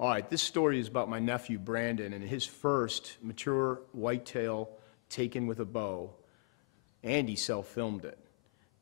All right, this story is about my nephew Brandon and his first mature whitetail taken with a bow, and he self-filmed it.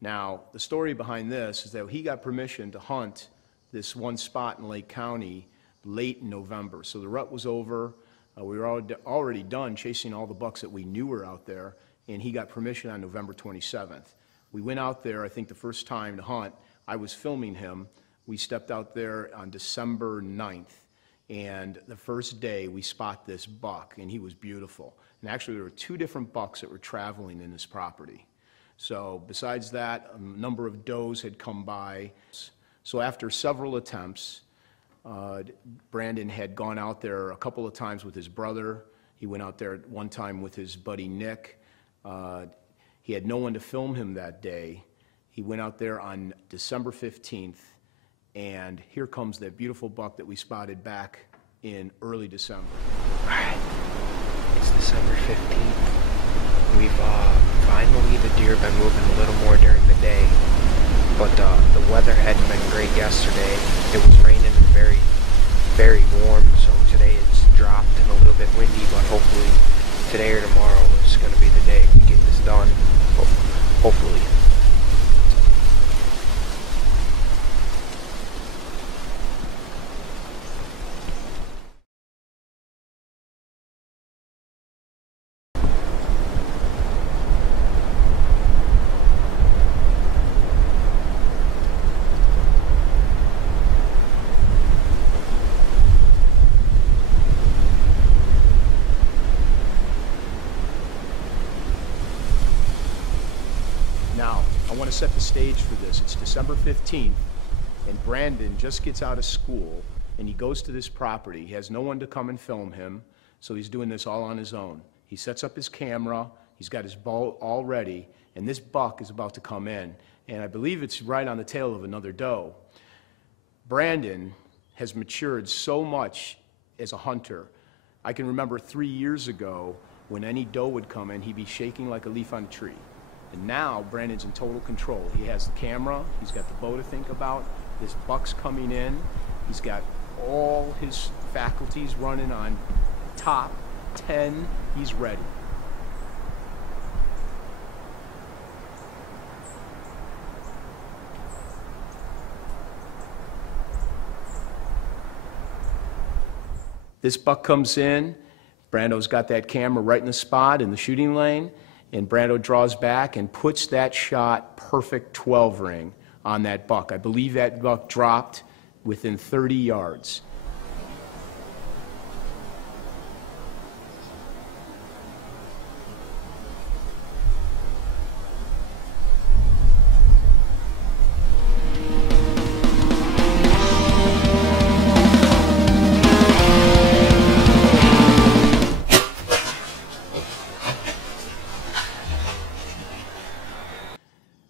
Now, the story behind this is that he got permission to hunt this one spot in Lake County late in November. So the rut was over. We were already done chasing all the bucks that we knew were out there, and he got permission on November 27th. We went out there, I think the first time to hunt. I was filming him. We stepped out there on December 9th. And the first day we spot this buck, and he was beautiful. And actually there were two different bucks that were traveling in this property. So besides that, a number of does had come by. So after several attempts, Brandon had gone out there a couple of times with his brother. He went out there one time with his buddy Nick. He had no one to film him that day. He went out there on December 15th. And here comes that beautiful buck that we spotted back in early December. All right, it's December 15th. We've finally, the deer have been moving a little more during the day, but the weather hadn't been great yesterday. It was raining and very, very warm, so today it's dropped and a little bit windy, but hopefully today or tomorrow is going to be the day to get this done, hopefully. Now, I want to set the stage for this. It's December 15th, and Brandon just gets out of school, and he goes to this property. He has no one to come and film him, so he's doing this all on his own. He sets up his camera, he's got his bow all ready, and this buck is about to come in, and I believe it's right on the tail of another doe. Brandon has matured so much as a hunter. I can remember 3 years ago when any doe would come in, he'd be shaking like a leaf on a tree. And now Brandon's in total control. He has the camera, he's got the bow to think about, this buck's coming in, he's got all his faculties running on top 10, he's ready. This buck comes in, Brando's got that camera right in the spot in the shooting lane, and Brando draws back and puts that shot perfect 12 ring on that buck. I believe that buck dropped within 30 yards.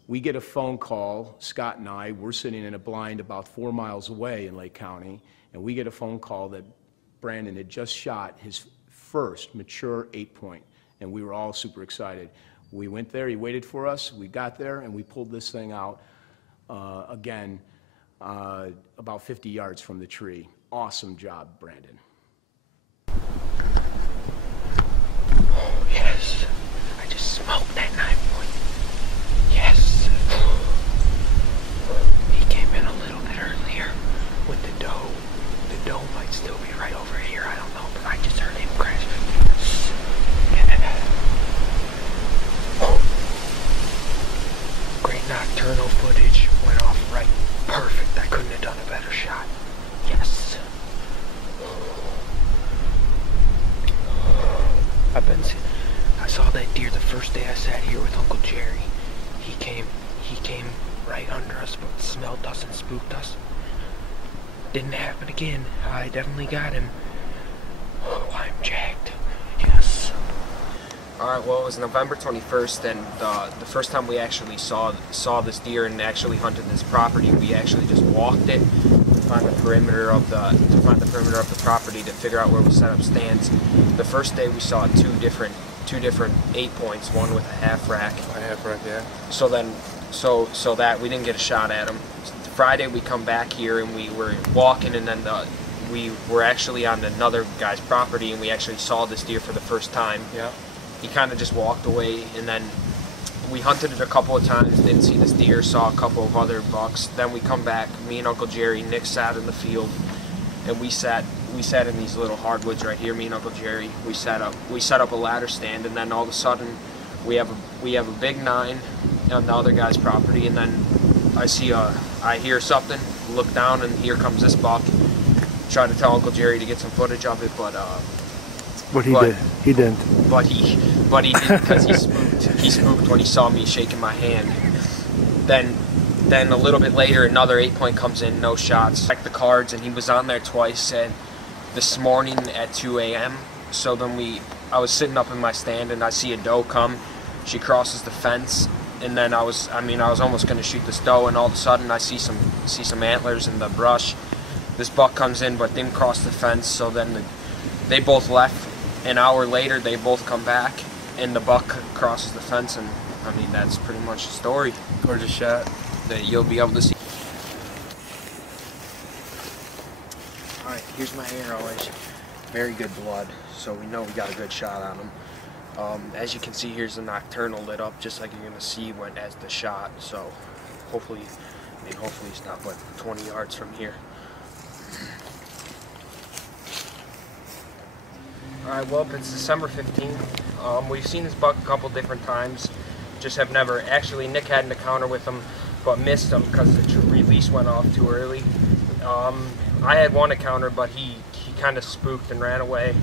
We get a phone call, Scott and I, we're sitting in a blind about 4 miles away in Lake County, and we get a phone call that Brandon had just shot his first mature 8-point, and we were all super excited. We went there, he waited for us, we got there, and we pulled this thing out again about 50 yards from the tree. Awesome job, Brandon. Oh, yes. I just smoked that 9-point. Yes. He came in a little bit earlier with the doe. The doe might still be right over here. I don't know, but I just heard him crash. Great nocturnal footage. Went off right. Perfect. I couldn't have done a better shot. Yes. I saw that deer the first day I sat here with Uncle Jerry. He came right under us, but smelled us and spooked us. Didn't happen again. I definitely got him. Oh, I'm jacked. Yes. Alright, well, it was November 21st, and the first time we actually saw this deer and actually hunted this property, we actually just walked it to find the perimeter of the property to figure out where we set up stands. The first day we saw two different 8-points, one with a half rack. A half rack, yeah. So that we didn't get a shot at him. Friday we come back here and we were walking, and then we were actually on another guy's property, and we actually saw this deer for the first time. Yeah. He kind of just walked away, and then we hunted it a couple of times, didn't see this deer, saw a couple of other bucks. Then we come back, me and Uncle Jerry, Nick sat in the field, and we sat in these little hardwoods right here, me and Uncle Jerry. We set up a ladder stand, and then all of a sudden we have a big 9 on the other guy's property, and then I hear something, look down, and here comes this buck. Tried to tell Uncle Jerry to get some footage of it, but he didn't. But he didn't, because he spooked. He spooked when he saw me shaking my hand. Then a little bit later, another 8-point comes in, no shots. Checked the cards, and he was on there twice. Said this morning at 2 a.m. So then I was sitting up in my stand, and I see a doe come. She crosses the fence, and then I was almost going to shoot this doe, and all of a sudden I see some antlers in the brush. This buck comes in, but didn't cross the fence. So then they both left. An hour later, they both come back, and the buck crosses the fence, and I mean, that's pretty much the story. Gorgeous shot. That you'll be able to see. Alright, here's my arrow. Very good blood, so we know we got a good shot on him. As you can see, here's the nocturnal lit up, just like you're going to see as the shot, so hopefully it's not but 20 yards from here. Alright, well, it's December 15th. We've seen this buck a couple different times, just have never. Actually, Nick had an encounter with him, but missed him because the release went off too early. I had one encounter, but he kind of spooked and ran away.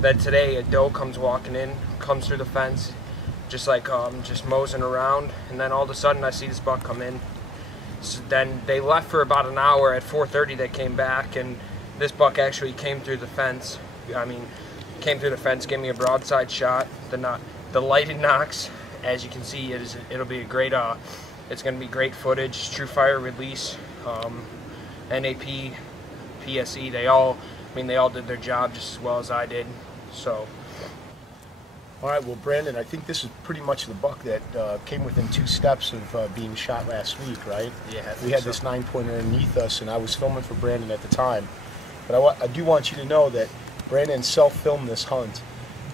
Then today, a doe comes walking in, comes through the fence, just moseying around, and then all of a sudden I see this buck come in. So then they left for about an hour. At 4:30 they came back, and this buck actually came through the fence. Came through the fence, gave me a broadside shot. The lighted knocks, as you can see, it'll be a great. It's going to be great footage. True fire release, NAP, PSE. They all did their job just as well as I did. So. All right, well, Brandon, I think this is pretty much the buck that came within 2 steps of being shot last week, right? Yeah. We had this 9-pointer underneath us, and I was filming for Brandon at the time. But I do want you to know that Brandon self-filmed this hunt,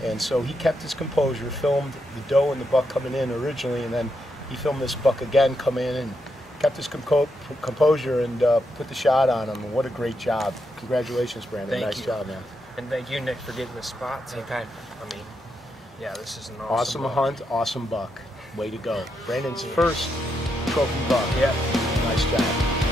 and so he kept his composure, filmed the doe and the buck coming in originally, and then he filmed this buck again come in and kept his composure and put the shot on him. And what a great job. Congratulations, Brandon. Nice job, man. And thank you, Nick, for getting the spot. Okay. Yeah, this is an awesome hunt, awesome buck. Way to go. Brandon's first trophy buck. Yeah. Nice job.